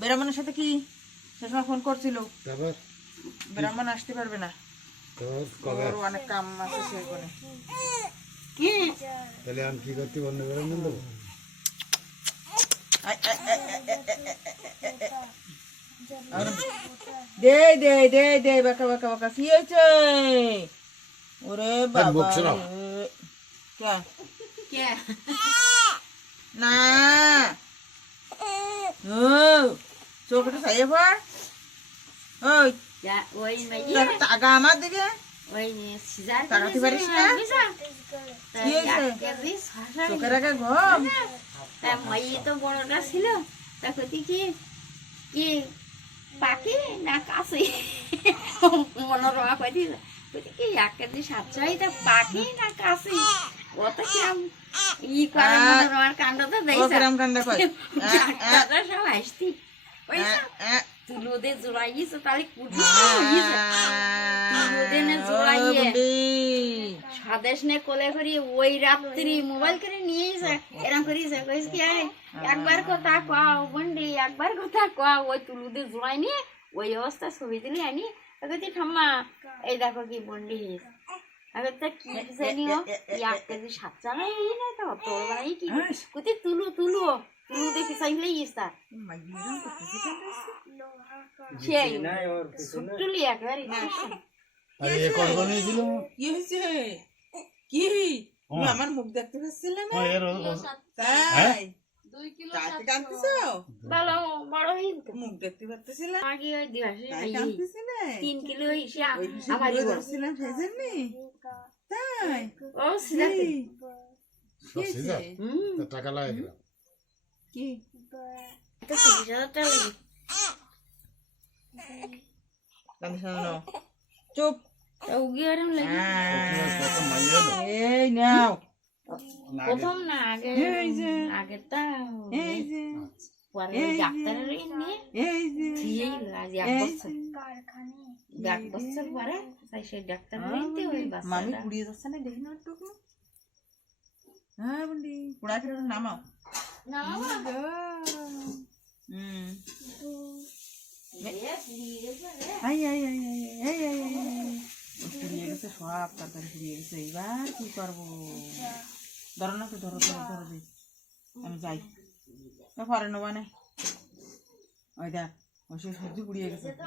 ব্রাহ্মণের সাথে কি সে সময় ফোন করছিল, ব্রাহ্মণ আসতে পারবে না, ওর অনেক কাম আছে সেখানে। কি তাহলে আমি কি করতে বন্ধ করে নেব? দে দে দে দে বাঁকা বাঁকা বাঁকা কি হয়েছে? ওরে বাবা কে না চোখটা খাইয়ে পর ওই টাকা আমার দিকে টাকাতে পারিস না, চোখের আগে ঘুম। তো বড়টা ছিল তা কতি কি কি পাখি না কাছে মনোরমা কইতি কি 1 কেজি 700 পাখি না কাছে কত কিরম ই করে মনোরমার কাণ্ডটা দেখছ সব হাসতি তুলুদে জোড়াইছে তাহলে কুটি তুলুদে নে জোড়াইয়ে স্বদেশ নে কোলে করি ওই রাত্রি মোবাইল করে নিয়ে যায় এরকম করিস কইস কি একবার কথা কও বন্ডি একবার কথা কও ওই তুলুদে জোড়াই নিয়ে ওই অবস্থা ছবি দিলি আনি কইতি ঠাম্মা এই দেখো কি বন্ডি আগে তা কি জানিও 1 কেজি 700 এই না তো তোর ভাই কি কইতি তুলু তুলু তুলু দেখি চাইলে ইস্তা সেই ছুটলি একবারই না আরে এ করব নিয়েছিল কি হয়েছে? কি আমার মুখ দেখতে পাচ্ছিলে না? তাই 2 কিলো কাটতেছো ভালো বড় হই মুখ দেখতে পাচ্ছিলে আগে ওই দিবাসে কাটতেছিলে 3 কিলো হইছে আমার বলছিলাম সেজন্যে তাই ও সিধা সিধা টাকা লাগে দিলাম কি তো 30,000 টাকা লাগে কান্দো চুপ উগি আরাম লাগে এই নাও প্রথম না আগে আগেরটা এই যে পরে ডাক্তারের নিয়ে এই যে দিয়েই আজ 1 বছর পরে তাই সেই ডাক্তারের নিতে ওই বাচ্চাটা মামি পুড়িয়ে যাচ্ছে না দেখি না একটু হ্যাঁ বন্ডি পুড়া করে নামাও না I I I I I I পুড়িয়ে গেছে সব তরকারি পুড়িয়ে গেছে, এবার কি করবো? ধরো না, ধরো ধরো ধরো দে আমি যাই পরে নেবা না। ওই দেখ ওই সবজি পুড়িয়ে গেছে এখন